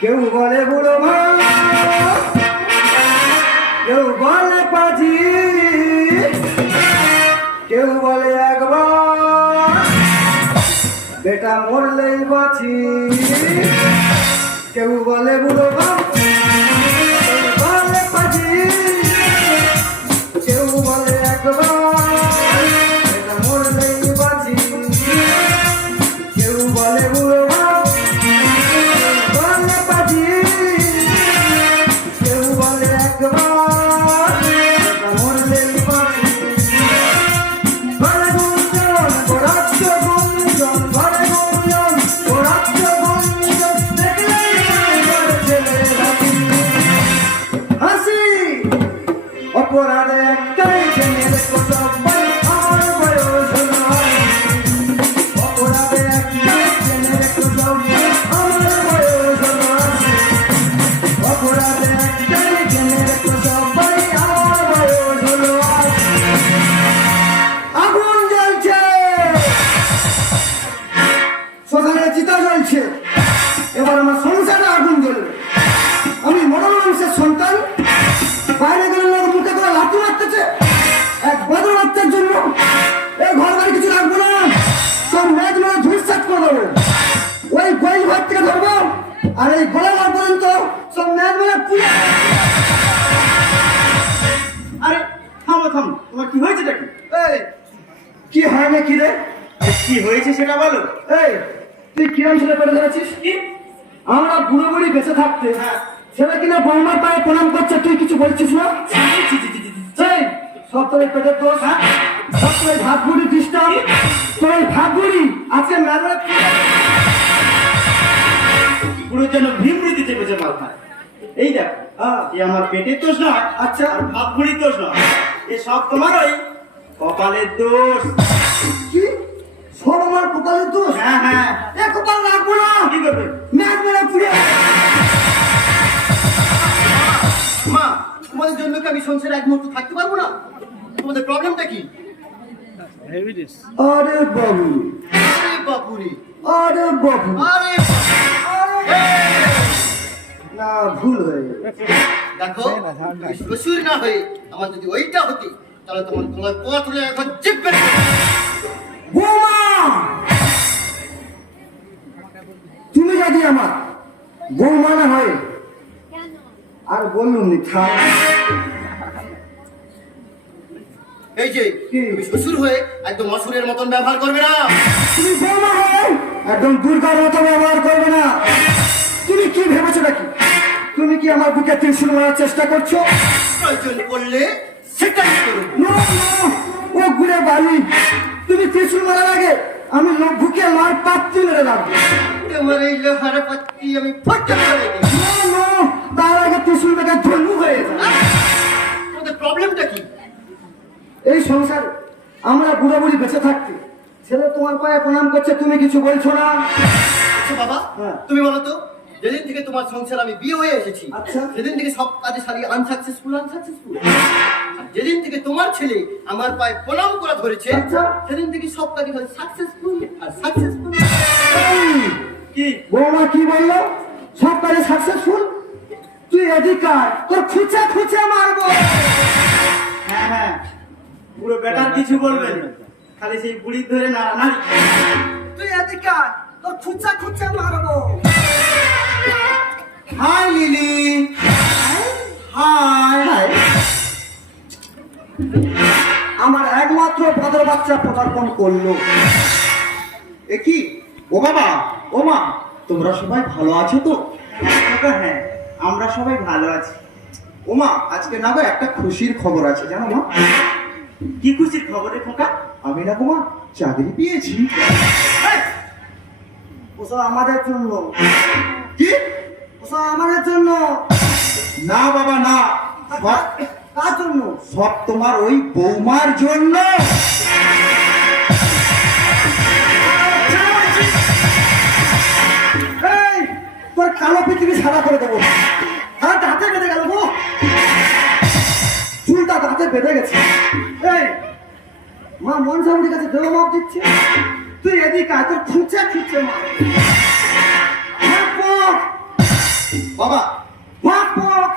কেউ বলে বুড়ো মা, কেউ বলে পাজি, কেউ বলে একবার বেটা মরলেই বাঁচি। কেউ বলে বুড়ো মা, কেউ বলে পাজি, কেউ বলে একবার বেটা মরলেই বাঁচি। কেউ বলে বুড়ো মা, বলে পাজি, কেউ বলে একবার বেটা মরলেই বাঁচি। ঘরে গুঞ্জন গোড়াচ্ছ গুঞ্জন, ঘরে গুঞ্জন গোড়াচ্ছ গুঞ্জন, দেখলেই ঘরে ছেলে হাসি। অপরাধে একটাই জেনে রেখো সবাই, আমার বয়স নয়। অপরাধে একটাই জেনে রেখো সবাই, আমার বয়স নয়। অপরাধে একটাই জেনে রেখো সবাই, আমার বয়স নয়। আগুন জ্বলছে, শ্মশানে চিতা জ্বলছে, এবার আমার সংসারে আগুন জ্বলবে। আমি মরণ মানুষের সন্তান, বাইরে গেলে লোক মুখে করে লাঠি মারতেছে এক বদর বাচ্চার জন্য। এই ঘর বাড়ি কিছু রাখবো না, সব মেঘ মেঘ ধূসছাট করে দেবো। ওই গোয়েল ঘর থেকে ধরবো, আর এই গোলা ঘর পর্যন্ত সব মেঘ মেঘ পুড়ে। আরে থামো থামো, তোমার কি হয়েছে নাকি? এই কি হয় না কি রে? কি হয়েছে সেটা বলো। এই তুই কিরম ছেলে পেটে ধরেছিস? কি? আমরা বুড়ো বুড়ি বেঁচে থাকতে হ্যাঁ। ছেলে কিনা বৌমার পায়ে প্রণাম করছে, তুই কিছু বলছিস না? এই সব তোর এই পেটের দোষ, হ্যাঁ? সব তোর এই ভাত বুড়ি ডিস্টার্ব, তোর এই ভাত বুড়ি আজকে মেলা পুরো যেন ভীমরুতি চেপেছে মাথায়। এই দেখো, এই আমার পেটের দোষ নয়, আচ্ছা আর ভাত ভুড়ির দোষ নয়, এ সব তোমার ওই কপালের দোষ। কি সব আমার কপালের দোষ? হ্যাঁ হ্যাঁ। এ কপাল রাখবো না, কি করবে? ম্যাচ মেলা পুড়ে। মা, তোমাদের জন্য কি আমি সংসারে এক মুহূর্ত থাকতে পারবো না? তোমাদের প্রবলেমটা কি? আরে বাবু, আরে বাপুরে, আরে বাবু, আরে না ভুল হয়ে গেছে। দেখো, তুমি শ্বশুর না হয়ে আমার যদি ওইটা হতি, তাহলে তোমার গলায় পা তুলে এখন চিপবে। বৌমা, তুমি যদি আমার বৌমা না হয় আর বললুম নি থাক। এই যে কি? তুমি শ্বশুর হয়ে একদম অসুরের মতন ব্যবহার করবে না। তুমি বৌমা হয় একদম দুর্গার মতো ব্যবহার করবে না। তুমি কি ভেবেছো নাকি? তুমি কি আমার বুকে ত্রিশূল মারার চেষ্টা করছো? প্রয়োজন পড়লে সেটাই করবে। No, no, ও ঘুরে বালি। তুমি ত্রিশূল মারার আগে আমি লোক বুকে মার পাত্তি মেরে রাখবো। তোমার এই লোহার পাত্তি আমি ফটকে ফেলে দিই। No, no, তার আগে ত্রিশূল মেরে ধনু হয়ে যাবে। তোমাদের প্রবলেমটা কি? এই সংসারে আমরা বুড়ো বুড়ি বেঁচে থাকতে ছেলে তোমার পায়ে প্রণাম করছে, তুমি কিছু বলছো না। আচ্ছা বাবা, হ্যাঁ। তুমি বলো তো, যেদিন থেকে তোমার সংসার আমি বিয়ে হয়ে এসেছি, আচ্ছা। সেদিন থেকে সব কাজে সারি আনসাকসেসফুল। যেদিন থেকে তোমার ছেলে আমার পায়ে প্রণাম করা ধরেছে, আচ্ছা। সেদিন থেকে সব কাজে হয় সাকসেসফুল আর সাকসেসফুল। এই, কি? বৌমা কি বললো? সব কাজে সাকসেসফুল? তুই এদিকার, তোর খুঁচে খুঁচে মারবো। হ্যাঁ হ্যাঁ, পুরো বেটার কিছু বলবেন না, খালি সেই বুড়ি ধরে নাড়ানাড়ি। তুই এদিকার, তোর খুঁচে খুঁচে মারবো। Hi Lily, hi. আমার একমাত্র পদর বাচ্চা পদার্পণ করলো। এ কি? ও বাবা, ও মা, তোমরা সবাই ভালো আছো তো? হ্যাঁ, আমরা সবাই ভালো আছি। ও মা, আজকে না গো একটা খুশির খবর আছে জানো মা? কি খুশির খবর রে খোকা? আমি না গো মা চাকরি পেয়েছি। ওসব আমাদের জন্য, কি? ওসব আমাদের জন্য। না বাবা না, সব কার জন্য? সব তোমার ওই বৌমার জন্য। এই, তোর কালো পৃথিবী সাদা করে দেবো। হ্যাঁ, দাঁতে বেঁধে গেল গো, চুলটা দাঁতে বেঁধে গেছে। এই মা মনসামুড়ির কাছে দেহ মাপ দিচ্ছে, তুই এদিকে আয়, তোর খুঁচে খুঁচে মার। বাবা হক পক।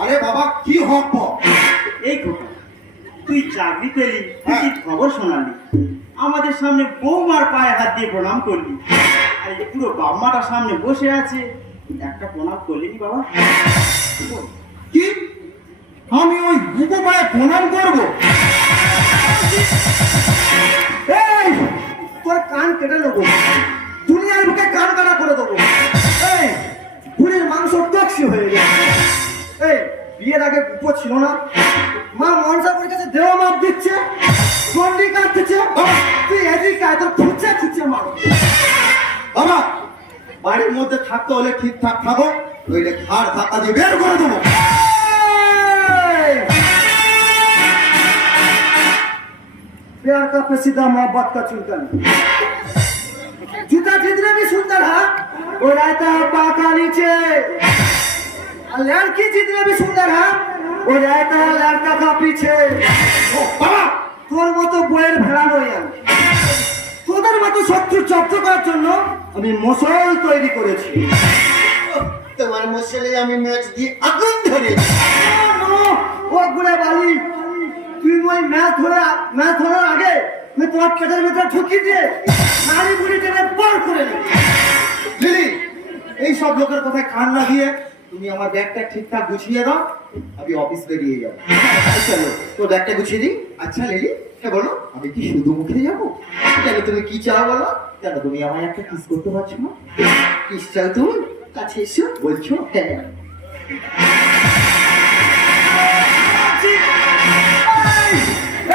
আরে বাবা কি হক পক? এই খোকা, তুই চাকরি পেলি, তুই কি খবর শোনালি, আমাদের সামনে বৌমার পায়ে হাত দিয়ে প্রণাম করলি, আর এই পুরো বাম্মাটা সামনে বসে আছে, একটা প্রণাম করলি নি বাবা? কি আমি ওই গুপো পায়ে প্রণাম করবো? এই তোর কান কেটে নেবো, দুনিয়ার বুকে কান কাটা করে দেবো। এই বুড়ির মাংস টক্সি হয়ে গেছে। এই বিয়ের আগে গুপো ছিল না, মা মনসা করে কাছে দেওয়া মাপ দিচ্ছে, চন্ডি কাটতেছে, তুই এদিকে আয়, তোর খুঁজছে খুঁজছে মার। বাবা বাড়ির মধ্যে থাকতে হলে ঠিকঠাক থাকো, নইলে ঘাড় ধাক্কা দিয়ে বের করে দেবো। प्यार का पेचीदा मोहब्बत का चुनकन, जूता जितने भी सुंदर है वो रहता है पाका नीचे, और लड़की जितने भी सुंदर है वो रहता है लड़का का पीछे। ও বাবা তোর মতো বইয়ের ভেড়া নই আমি, তোদের মতো শত্রু জব্দ করার জন্য আমি মশল তৈরি করেছি। তোমার মশলে আমি ম্যাচ দিয়ে আগুন ধরে ও গুড়ে বালি, তুই ওই ম্যাচ ধরার আগে আমি তোমার পেটের ভেতরে ঢুকি দিয়ে নারী বুড়ি টেনে বার করে নি। লিলি এই সব লোকের কথায় কান না দিয়ে তুমি আমার ব্যাগটা ঠিকঠাক গুছিয়ে দাও, আমি অফিস বেরিয়ে যাবো। চলো তোর ব্যাগটা গুছিয়ে দিই। আচ্ছা লিলি, হ্যাঁ বলো, আমি কি শুধু মুখে যাবো? কেন তুমি কি চাও বলো? কেন তুমি আমায় একটা কিস করতে পারছো না? কিস চাও তুমি? কাছে এসো। বলছো? হ্যাঁ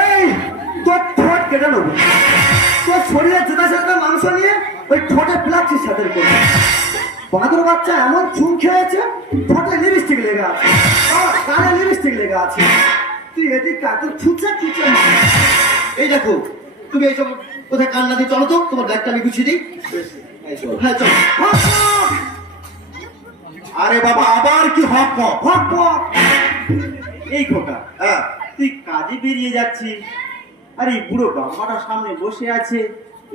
এই তোর ঠোঁট কেটে নেবো, তোর শরীরে জোতা সাথে মাংস নিয়ে ওই ঠোঁটে প্লাস্টিক সাথে করবো। বাঁদর বাচ্চা এমন চুন খেয়েছে, ঠোঁটে লিপস্টিক লেগে আছে, কানে লিপস্টিক লেগে আছে, তুই এদিক তোর ছুটছে ছুটছে। এই দেখো, তুমি এইসব কোথায় কান্না দিয়ে চলো তো, তোমার ব্যাগটা আমি গুছিয়ে দিই। হ্যাঁ চলো। আরে বাবা আবার কি হক পক? হক পক। এই খোকা, হ্যাঁ তুই কাজে বেরিয়ে যাচ্ছিস, আর এই বুড়ো বাম্মাটা সামনে বসে আছে,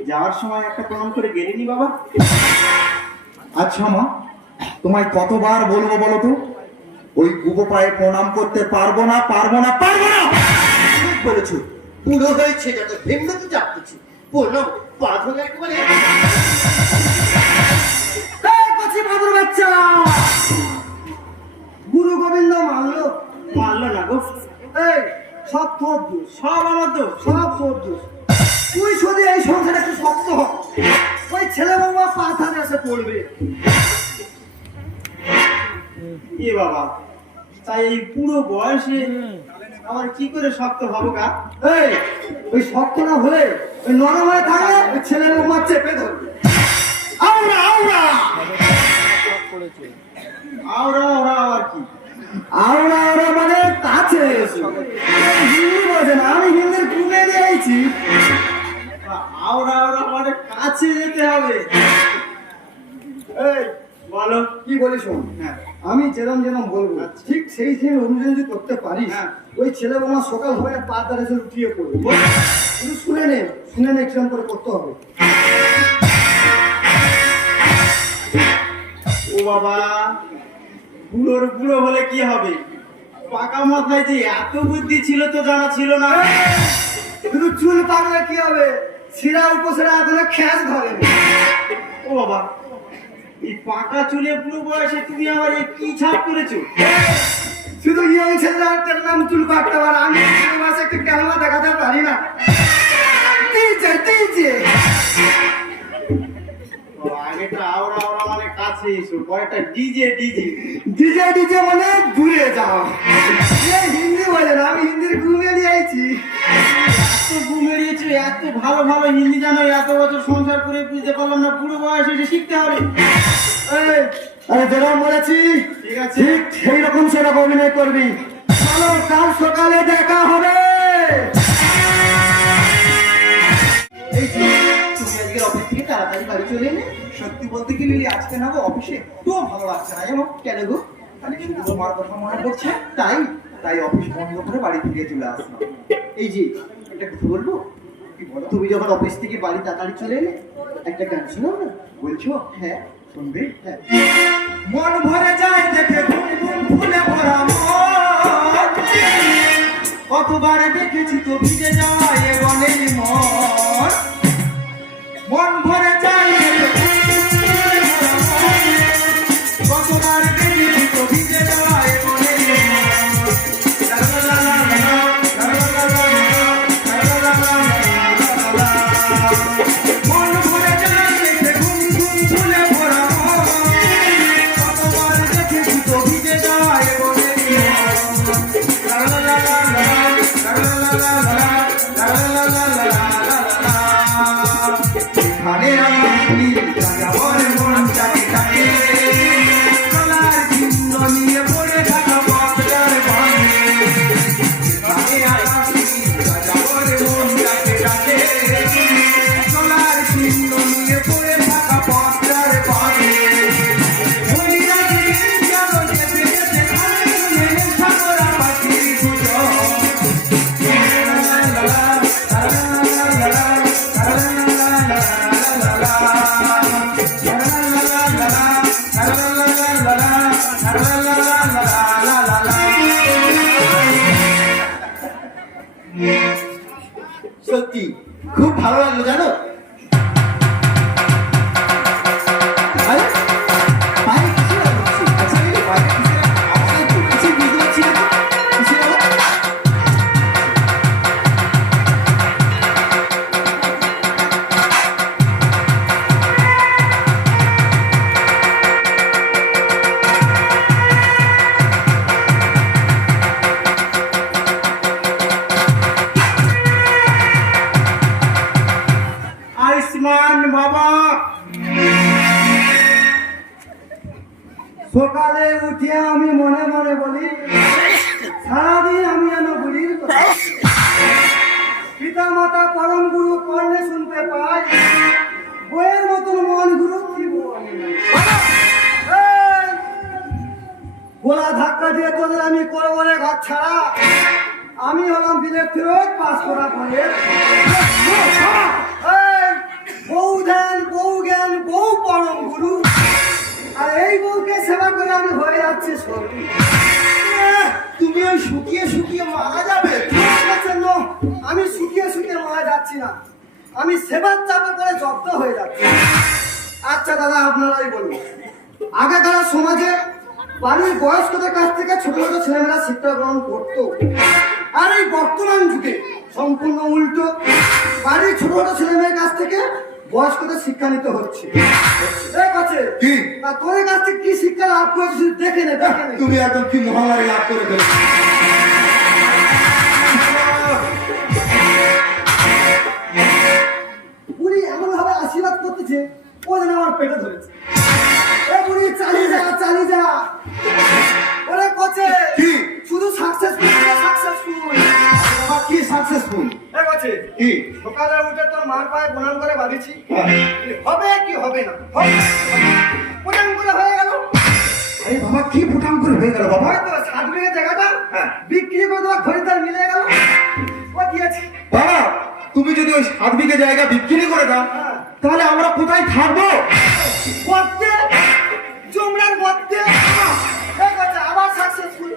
যাওয়ার সময় একটা প্রণাম করে গেলিনি বাবা? আচ্ছা মা, তোমায় কতবার বলবো বলো তো, ওই গুপো পায়ে প্রণাম করতে পারবো না পারবো না পারবো না। ঠিক বলেছো, পুরো হয়েছে যত ভিন্ন তো চাপতেছি বললো পা ধরে একেবারে। এই কচি বাঁদর বাচ্চা, গুরু গোবিন্দ মানলো? মানলো না গো, এই সব তোর দোষ, সব আমার তো। সব তোর দোষ। তুই শুধু এই সংসারে একটু শক্ত হ, ওই ছেলে বৌমা পাথারে এসে পড়বে। এ বাবা, তাই এই পুরো বয়সে আমার কি করে শক্ত হবো গা? এই ওই শক্ত না হলে ওই নরম হয়ে থাকলে ওই ছেলে বৌমা চেপে ধরবে। আওরা আওরা আওরা আওরা আবার কি? আওড়া আওড়া মানে কাছে এসো। হিন্দি বোঝে না, আমি হিন্দির কুমে নিয়ে আইছি। আওরা আওরা মানে কাছে যেতে হবে। এই বলো। কি বলি শোন, হ্যাঁ আমি যেরম যেরম বলবো ঠিক সেই সেই অনুযায়ী যদি করতে পারিস, হ্যাঁ। ওই ছেলে বৌমা সকাল হবে পা তারা এসে লুটিয়ে পড়বে। শুধু শুনে নে কিরম করে করতে হবে। ও বাবা, বুড়োর বুড়ো হলে কি হবে, পাকা মাথায় যে এত বুদ্ধি ছিল তো জানা ছিল না। শুধু চুল পাকলে কি হবে, শিরা উপসিরা এখনো খ্যাস ধরেনি। ও বাবা, এই পাকা চুলে বুড়ো বয়সে তুমি আমার এই কি ছাপ করেছো? শুধু ইয়ং ছেলেটার নাম চুল কাটতে পারে, আমি এই মাসে একটু ক্যামেরা দেখাতে পারি না। দিয়েছে আগেটা আওড়া আওড়া মানে কাছে এসো, পরেরটা ডিজে ডিজে। ডিজে ডিজে মানে দূরে যাও। এই হিন্দি বলে না, আমি হিন্দির ঘুমে নিয়ে আইছি। এত ঘুম এড়িয়েছো, এত ভালো ভালো হিন্দি জানো, এত বছর সংসার করে বুঝতে পারলাম না, বুড়ো বয়সে এসে শিখতে হবে। এই, আরে যেরকম বলেছি ঠিক আছে। ঠিক সেই রকম সেরকম অভিনয় করবি। চলো কাল সকালে দেখা হবে। এই যে তুমি আজকে অফিস থেকে তাড়াতাড়ি বাড়ি চলে এলে। সত্যি বলতে কি লিলি, আজকে না গো অফিসে একটু ভালো লাগছে না জানো। কেন গো? খালি শুধু তোমার কথা মনে পড়ছে, তাই? তাই অফিস বন্ধ করে বাড়ি ফিরে চলে আসলাম। এই যে একটা কথা বলবো, কি বলো? তুমি যখন অফিস থেকে বাড়ি তাড়াতাড়ি চলে এলে একটা গান শোনাও না। বলছো? হ্যাঁ শুনবি? হ্যাঁ। মন ভরে যায় দেখে ঘুম ঘুম ফুলে ভরা মন, কতবার দেখেছি তো ভিজে যায় এ বনের মন। মন ভরে যায় দেখে ঘুম ঘুম ফুলে ভরা মন, কতবার দেখেছি তো ভিজে যায় এ বনের মন। লা লা লা লা লা, লা লা লা লা লা, লা লা লা লা লা। মন ভরে যায় দেখে ঘুম ঘুম ফুলে ভরা মন, কতবার দেখেছি তো ভিজে যায় এ বনের মন। লা লা লা লা লা, লা লা লা লা লা, লা লা লা লা লা লা। এখানে আমি যাযাবর মন চাকে চাকে, চলার চিহ্ন নিয়ে পড়ে থাকা পথটার বাঁধে। এখানে আমি যাযাবর মন চাকে চাকে, চলার চিহ্ন নিয়ে পড়ে থাকা পথটার বাঁধে। ওই রাতে যেন যেতে যেতে কানে শুনে সাগরা পাখির গুঞ্জন। সত্যি খুব ভালো লাগলো জানো। আরে, বাইরে কিসের আওয়াজ হচ্ছে? আচ্ছা, এই বাইরে কিসের আওয়াজ হচ্ছে? কিছুই বুঝতে পারছি না তো। কিসের আওয়াজ? আয়ুষ্মান বাবা, সকালে উঠে আমি মনে মনে বলি, সারাদিন আমি যেন বুড়ির কথা। পিতা মাতা পরম গুরু কর্ণে শুনতে পাই, বইয়ের মতন মন গুরু ত্রিভুবনে নাই। এই, গোলা ধাক্কা দিয়ে তোদের আমি করবো রে ঘর ছাড়া। আমি হলাম বিলেত ফেরত পাস করা পরে। এই, বউ ধ্যান, বউ জ্ঞান, বউ পরম গুরু। আর এই বউকে সেবা করে আমি হয়ে যাচ্ছি স্বর্গী। তুমি ওই শুকিয়ে শুকিয়ে মারা যাবে। ঠিক আছে, no, আমি শুকিয়ে শুকিয়ে মারা যাচ্ছি না, আমি সেবার চাপে করে জব্দ হয়ে যাচ্ছি। আচ্ছা দাদা, আপনারাই বলুন, আগেকার সমাজে বাড়ির বয়স্কদের কাছ থেকে ছোট ছোট ছেলেমেয়েরা শিক্ষা গ্রহণ করত, আর এই বর্তমান যুগে সম্পূর্ণ উল্টো, বাড়ির ছোট ছোট ছেলেমেয়ের কাছ থেকে বয়স্কদের শিক্ষা নিতে হচ্ছে। ঠিক আছে, কি? তা তোর কাছ থেকে কি শিক্ষা লাভ করেছিস দেখে নে, দেখে নে। তুমি একদম কি মহামারী লাভ করে ফেলে। বুড়ি এমন ভাবে আশীর্বাদ করতেছে, ও যেন আমার পেটে ধরেছে। এ বুড়ি, চালিয়ে যা, চালিয়ে যা। ওরে কোচে, কি? শুধু সাকসেসফুল, সাকসেসফুল। বাবা কি সাকসেসফুল? এ কোচে, কি? সকালে উঠে তোর মার পায়ে প্রণাম করে বাঁধিছি, হ্যাঁ। হবে কি হবে না, হবে। প্রণাম করে হয়ে গেল। এই বাবা কি ফুটাম করে হয়ে গেল বাবা? হয়তো 7 বিঘে জায়গাটা হ্যাঁ। বিক্রি করে দেওয়া খরিদ্দার মিলে গেল, ও দিয়েছে। বাবা তুমি যদি ওই 7 বিঘে জায়গা বিক্রি করে দাও, হ্যাঁ। তাহলে আমরা কোথায় থাকবো? করতে জমরার করতে আবার সাকসেসফুল।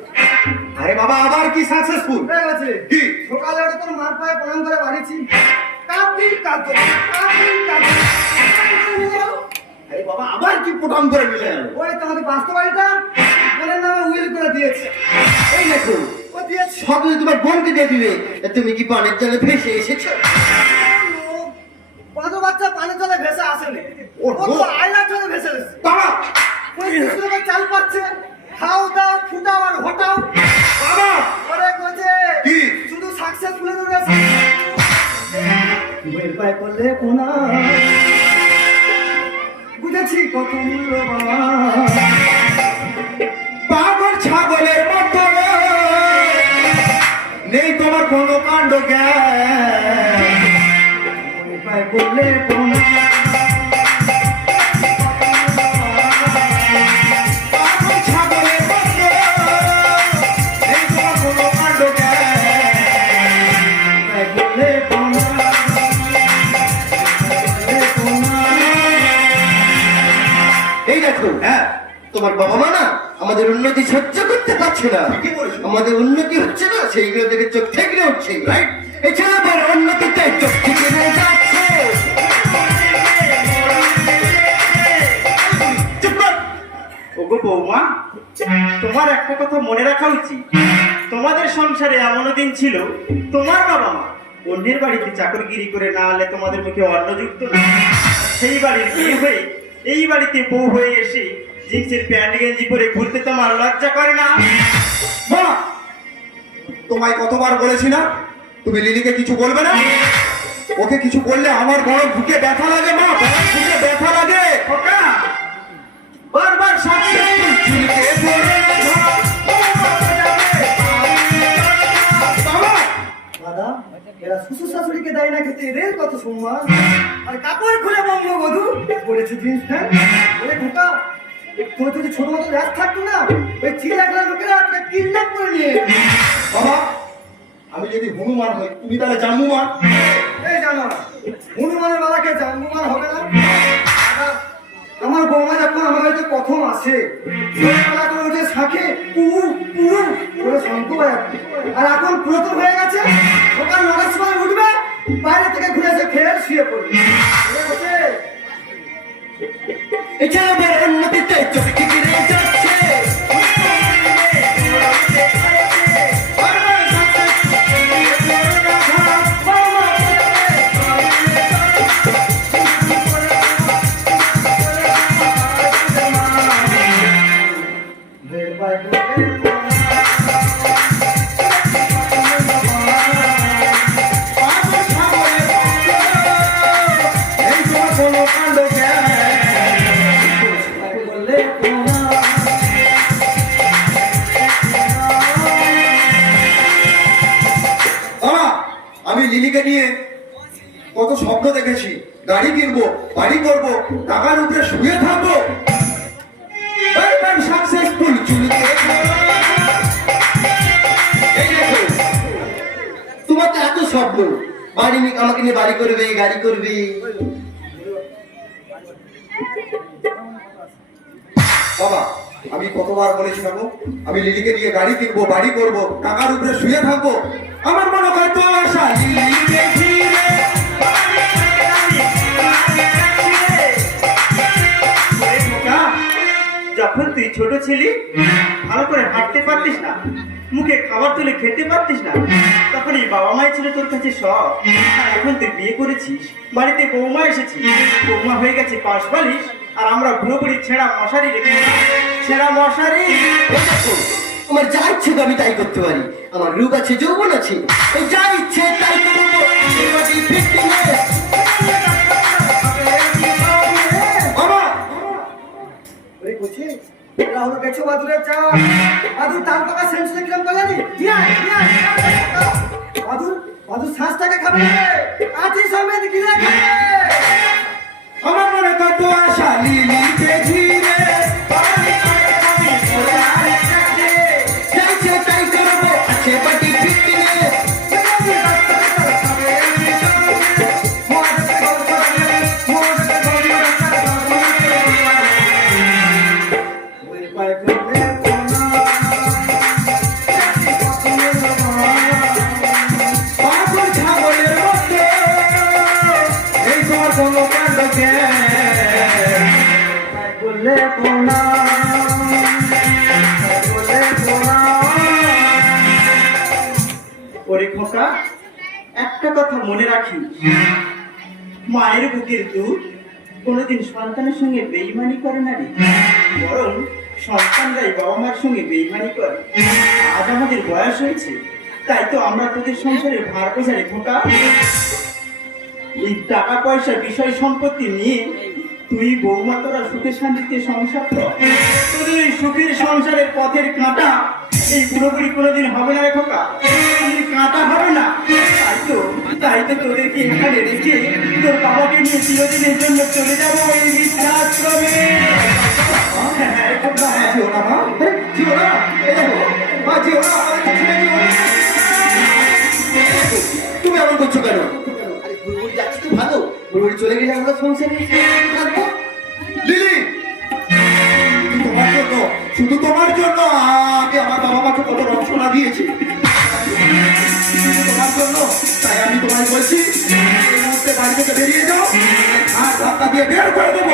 আরে বাবা আবার কি সাকসেসফুল? হয়ে গেছে। কি? সকালে উঠে তোর মার পায়ে প্রণাম করে বাড়িছি, কাঁপি কাঁদো, কাঁপি কাঁদো। আরে বাবা আবার কি ফুটাম করে মিলে গেল? ওই তোমাদের বাস্তবায়িতা বোনের নামে উইল করে দিয়েছে। এই দেখো, ও দিয়েছে। সব যদি তোমার বোনকে দিয়ে দিবে, তুমি কি পানের জলে ভেসে এসেছো? কত বাচ্চা পানির জলে ভেসে আসেনি, ও, ও তো আয়লার জলে ভেসে এসেছে। বাবা ওই দুটো চাল পাচ্ছে, খাও দাও, ফুটাও আর হটাও। বাবা ওরে কোচে, কি? শুধু সাকসেসফুল হয়ে গেছে। বইয়ের পায়ে করলে কোনা, বুঝেছি কত মূল্যবান। পাগল ছাগলের মতো নেই তোমার কোনো কাণ্ড জ্ঞান। বইয়ের পায়ে করলে কোনা, পাগল ছাগলের মতো নেই তোমার কোনো কাণ্ড জ্ঞান। পায়ে করলে কোনা, করলে কোনা। এই দেখো, হ্যাঁ তোমার বাবা মা না আমাদের উন্নতি সহ্য করতে পারছে না। ঠিকই বলেছো। আমাদের উন্নতি হচ্ছে না, সেইগুলো থেকে চোখ থেকে উঠছে। Right. এছাড়া বড় উন্নতিতে চোখ থেকে যাচ্ছে। চুপ কর। ওগো বৌমা, তোমার একটা কথা মনে রাখা উচিত। তোমাদের সংসারে এমনও দিন ছিল তোমার বাবা মা অন্যের বাড়িতে চাকরগিরি করে না হলে তোমাদের মুখে অন্ন যুক্ত না। সেই বাড়ির বিয়ে হয়ে এই বাড়িতে বউ হয়ে এসে জিন্সের প্যান্ট গেঞ্জি পরে ঘুরতে তোমার লজ্জা করে না? মা, তোমায় কতবার বলেছি না তুমি লিলিকে কিছু বলবে না? ওকে কিছু বললে আমার বড় বুকে ব্যথা লাগে মা, বড় বুকে ব্যথা লাগে। খোকা, বারবার successful ঝুলিকে ধরে ধর। বাবা, দাদা, এরা শ্বশুর শাশুড়িকে দেয় না খেতে, এদের কত সম্মান। আর কাপড় খুলে বঙ্গবধূ পরেছে জিন্স প্যান্ট। ওরে খোকা, তোর যদি ছোট মতো রাত থাকতো না, ওই চিড়িয়াখানা লোকেরা কিডন্যাপ করে নিয়ে যেত। বাবা, আমি যদি হনুমান হই তুমি তাহলে জাম্বুমান। এই জানো না, হনুমানের বেলাকে জাম্বুমান হবে না। আমার বৌমা যখন আমার বাড়িতে প্রথম আসে, ছোটবেলা করে উঠে শাঁখে পুরু পুরু করে শঙ্খ বাজাতো। আর এখন পুরাতন হয়ে গেছে, সকাল 9টার সময় উঠবে, বাইরে থেকে ঘুরে এসে খেয়ে শুয়ে পড়বে। এছাড়া বড় উন্নতিতে চোখ থেকে যাচ্ছে। এই তোমার কোনো কাণ্ড জ্ঞান। বাবা, আমি লিলিকে নিয়ে কত স্বপ্ন দেখেছি, গাড়ি কিনবো, বাড়ি করবো, টাকার উপরে শুয়ে থাকবো। সাকসেসফুল তোমার তো এত স্বপ্ন, বাড়ি নিয়ে আমাকে নিয়ে বাড়ি করবে, গাড়ি করবে। বাবা, আমি কতবার বলেছি না গো, আমি লিলিকে নিয়ে গাড়ি কিনবো, বাড়ি করবো, টাকার উপরে শুয়ে থাকবো। আমার মনে হয় তো আশা লিলিকে ঘিরে। ওরে খোকা, যখন তুই ছোট ছিলি, ভালো করে হাঁটতে পারতিস না, মুখে খাবার তুলে খেতে পারতিস না, তখন এই বাবা মাই ছিল তোর কাছে সব। আর এখন তুই বিয়ে করেছিস, বাড়িতে বৌমা এসেছি, বৌমা হয়ে গেছে পাশ বালিশ, আর আমরা পুরোপুরি ছেঁড়া মশারি রেখে ছেঁড়া মশারি। আমার যা ইচ্ছে তো আমি তাই করতে পারি। আমার রূপ আছে, যৌবন আছে, এই যা ইচ্ছে তাই করবো। এবারই fitness। বাবা, ওরে বলছি, এরা হলো বেছো বাদুরের চা। বাদুর তার পাকা সেন্স দেখলাম বলেনি। বাদুর শ্বাসটাকে খাবে, আছি সমেত গিলে খাবে। আমার মনে কত আশা লিলিকে ঘিরে। যা ইচ্ছে তাই করবো, আছে বাকি fitness। পাগল ছাগলের মতো এই তোমার কোনো কাণ্ড জ্ঞান। বললে কোনা, বললে কোনা। ওরে খোকা, একটা কথা মনে রাখি, মায়ের বুকের দুধ কোনোদিন সন্তানের সঙ্গে বেইমানি করে না রে, বরং সন্তানরাই বাবা মার সঙ্গে বেইমানি করে। আজ আমাদের বয়স হয়েছে, তাই তো আমরা তোদের সংসারের ভার বোঝা রে খোকা। এই টাকা পয়সা বিষয় সম্পত্তি নিয়ে তুই বৌমা তোরা সুখে শান্তিতে সংসার কর। তোদের এই সুখের সংসারের পথের কাঁটা এই পুরোপুরি কোনোদিন হবে না রে খোকা, কোনোদিন কাঁটা হবে না। তাই তো তোদেরকে এখানে রেখে তোর বাবাকে নিয়ে চিরদিনের জন্য চলে যাবো ওই বৃদ্ধাশ্রমে। হ্যাঁ খোকা, হ্যাঁ। যেও না মা, যেও না, এই দেখো, মা যেও না, আমাদেরকে ছেড়ে যেও না। তুমি এমন করছো কেন? আরে বুড়বুড়ি যাচ্ছে তো ভালো, বুড়বুড়ি চলে গেলে আমরা সংসারে থাকবো। লিলি, শুধু তোমার জন্য আমি আমার বাবা মাকে কত রক্ষণা দিয়েছি, শুধু তোমার জন্য। তাই আমি তোমায় বলছি এই মুহূর্তে বাড়ি থেকে বেরিয়ে যাও, আর ধাক্কা দিয়ে বের করে দেবো।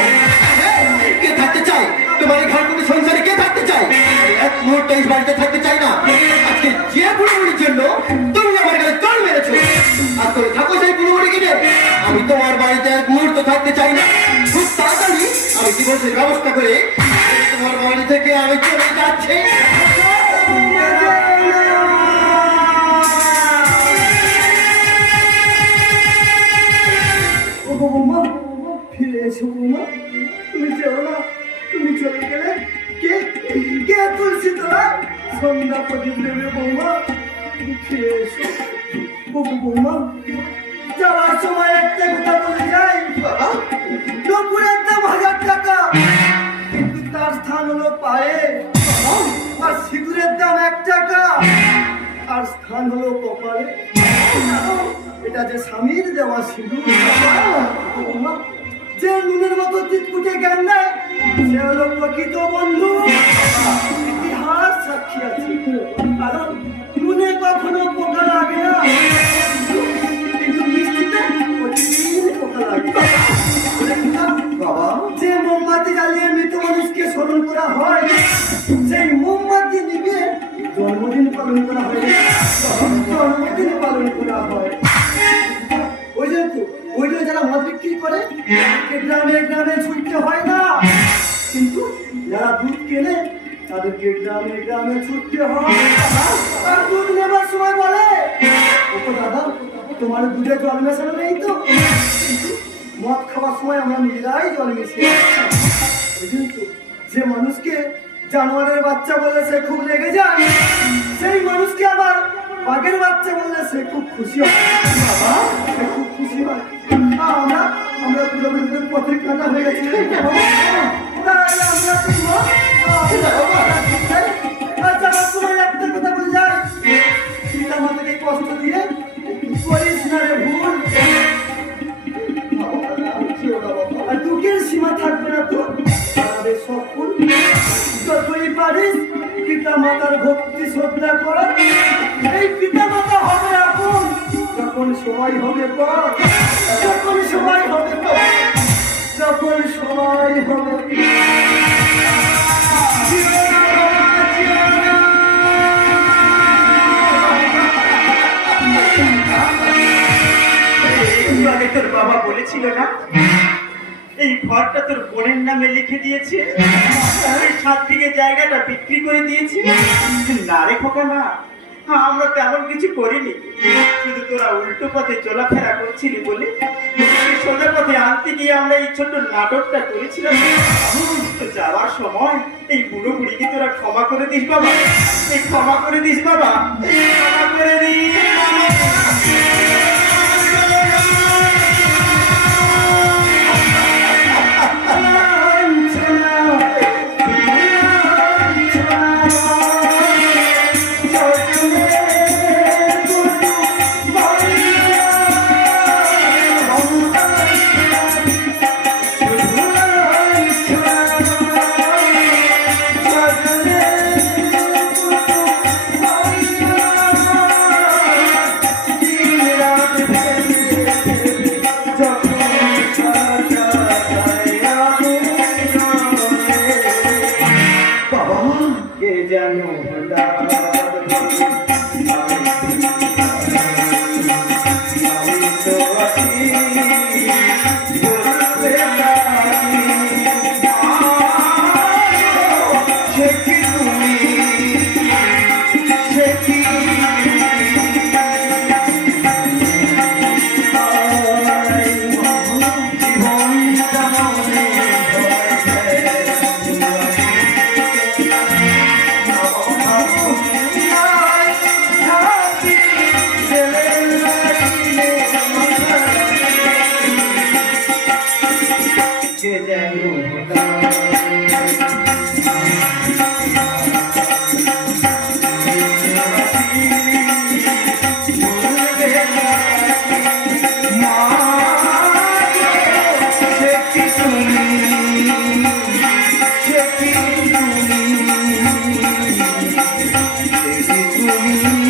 কে থাকতে চাই তোমার এই ঘর প্রতি সংসারে? কে থাকতে চাই? আমি এক মুহূর্তে এই বাড়িতে থাকতে চাই না। আজকে যে বুড়ির জন্য তুমি আমার কাছে চল মেরেছো, আর তুমি থাকো সেই বুড়ি কিনে। আমি তোমার বাড়িতে এক মুহূর্ত থাকতে চাই না। খুব তাড়াতাড়ি আমি ডিভোর্সের ব্যবস্থা করে তোমার বাড়ি থেকে আমি চলে যাচ্ছি। ও বৌমা, ফিরে এসো বৌমা, তুমি যেও না, তুমি চলে গেলে কে কে তুলছি তোরা? সন্ধ্যা প্রদীপ দেবে বৌমা, তুমি ফিরে এসো। বৌমা, যাওয়ার সময় একটা কথা বলে যাই, দুপুরের দাম 1000 টাকা, কিন্তু তার স্থান হলো পায়ে। আর সিঁদুরের দাম 1 টাকা, আর স্থান হলো কপালে। এটা যে স্বামীর দেওয়া সিঁদুর। বৌমা, যে নুনের মতো চিটকুটে জ্ঞান দেয় সে হলো প্রকৃত বন্ধু। ইতিহাস সাক্ষী আছে, কারণ নুনে কখনো পোকা লাগে না, কিন্তু মিষ্টিতে প্রতিদিন পোকা লাগে। বাবা, যে মোমবাতি জ্বালিয়ে মৃত মানুষকে স্মরণ করা হয়, সেই মোমবাতি নিবে জন্মদিন পালন করা হয়, জন্মদিন পালন করা হয়। ওই যে যারা মদ বিক্রি করে গ্রামে গ্রামে ছুটতে হয় না, কিন্তু যারা দুধ কেনে তাদেরকে গ্রামে গ্রামে ছুটতে হয়। আর দুধ নেবার সময় বলে, ওকে দাদা তোমার দুধে জল মেশানো নেই তো? কিন্তু মদ খাওয়ার সময় আমরা নিজেরাই জল মিশিয়ে। কিন্তু যে মানুষকে জানোয়ারের বাচ্চা বললে সে খুব রেগে যায়, সেই মানুষকে আবার বাঘের বাচ্চা বললে সে খুব খুশি হয়। বাবা, সে খুব খুশি হয়। আমরা পুরোপুরি পথে কাটা হয়ে গেছি। যাওয়ার সময় একটা কথা বলে যায়, সীতা মাতাকে কষ্ট দিয়ে করিস না রে ভুল। আর দুঃখের সীমা থাকবে না তো, আমাদের সব ফুল যতই পারিস পিতা মাতার ভক্তি শ্রদ্ধা কর। এই পিতা মাতা হবে আপন যখন সময় হবে পর, যখন সময় হবে পর, যখন সময় হবে। তোর বাবা বলেছিল না এই ঘরটা তোর বোনের নামে লিখে দিয়েছে, এই 7 বিঘে জায়গাটা বিক্রি করে দিয়েছে। না রে খোকা, না, আমরা তেমন কিছু করিনি, শুধু তোরা উল্টো পথে চলাফেরা করছিলি বলে সোজা পথে আনতে গিয়ে আমরা এই ছোট্ট নাটকটা করেছিলাম। তো যাওয়ার সময় এই বুড়ো বুড়িকে তোরা ক্ষমা করে দিস বাবা, এই ক্ষমা করে দিস বাবা, ক্ষমা করে দিস। আমি